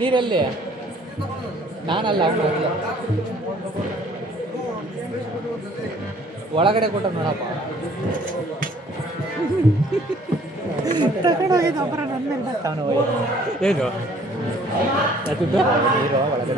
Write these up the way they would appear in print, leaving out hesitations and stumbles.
ನೀರಲ್ಲಿ ನಾನಲ್ಲ ಅವನು ಒಳಗಡೆ ಕೊಟ್ಟ ನೋಡಪ್ಪ ಏನು ಅದು ನೀರು ಒಳಗಡೆ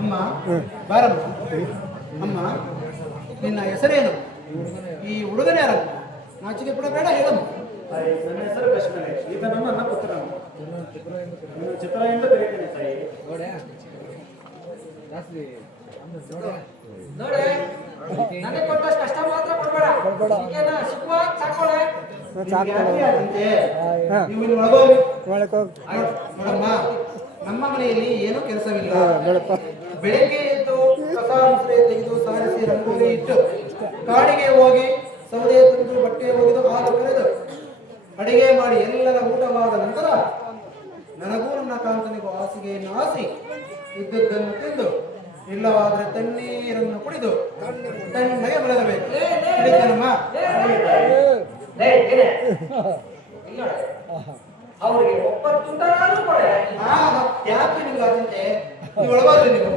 ಅಮ್ಮ ಬಾರಮ್ಮ. ಅಮ್ಮ ನಿನ್ನ ಹೆಸರೇನು? ಈ ಹುಡುಗನ ಯಾರು? ನಾಚಿಕೆ ಪಡಬೇಡ, ಹೇಳಮ್ಮ. ನನ್ನ ಹೆಸರು ಕೃಷ್ಣನೇ. ಈತ ನನ್ನ ಪುತ್ರ. ಚಿತ್ರ ಎಂದು ಕರೀತೇನೆ ತಾಯಿ. ನೋಡಿ ನನಗೆ ಕೊಟ್ಟಷ್ಟು ಕಷ್ಟ ಮಾತ್ರ ಕೊಡ್ಬೇಡ. ನೋಡಮ್ಮ, ನಮ್ಮ ಮನೆಯಲ್ಲಿ ಏನೂ ಕೆಲಸವಿಲ್ಲ. ಬೆಳಿಗ್ಗೆ ಎದ್ದು ಕಸ ಮುಸ್ರೆ ತೆಗೆದು ಸಾರಿಸಿ ರಂಗೋಲಿ ಇಟ್ಟು ಕಾಡಿಗೆ ಹೋಗಿ ಸೌದೆ ತಂದು ಬಟ್ಟೆ ಒಗೆದು ಹಾಲು ಕರೆದು ಅಡಿಗೆ ಮಾಡಿ ಎಲ್ಲರ ಊಟವಾದ ನಂತರ ನನಗೂ ನನ್ನ ಕಾಂತನಿಗೂ ಹಾಸಿಗೆಯನ್ನು ಹಾಸಿ ಇದ್ದದ್ದನ್ನು ತಿಂದು ಇಲ್ಲವಾದರೆ ತಣ್ಣೀರನ್ನು ಕುಡಿದು ತಣ್ಣಗೆ ಮಲಗಬೇಕು. ಅವರಿಗೆ ಒಪ್ಪತ್ತುಂಟಾದ್ರೂ ಕೊಡ. ಯಾಕೆ ನಿಮ್ಗೆ ಅದಂತೆ ನೀವು ಒಳಬಾರ್ದು. ನೀವು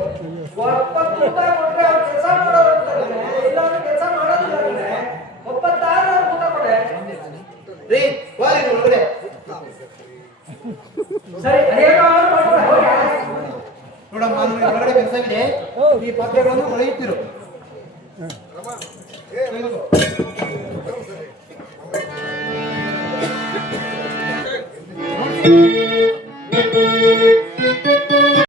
ಒಪ್ಪತ್ತು ಊಟ ಕೊಟ್ರೆ ಅವ್ರು ಕೆಲಸ ಮಾಡೋರು ಅಂತಾರೆ, ಇಲ್ಲ ಅವ್ರು ಕೆಲಸ ಮಾಡೋದಿಲ್ಲ ಅಂದ್ರೆ ಒಪ್ಪತ್ತಾರು ಊಟ ಕೊಡೆ. ರೀ ವಾಲಿ ಒಳಗಡೆ ಸರಿ ಅದೇನೋ ಅವ್ರು ಮಾಡ್ತಾರೆ, ಹೋಗಿ. ನೋಡಮ್ಮ ನನಗೆ ಒಳಗಡೆ ಕೆಲಸವಿದೆ, ಈ ಪಾತ್ರೆಗಳನ್ನು ತೊಳೆಯುತ್ತಿರು.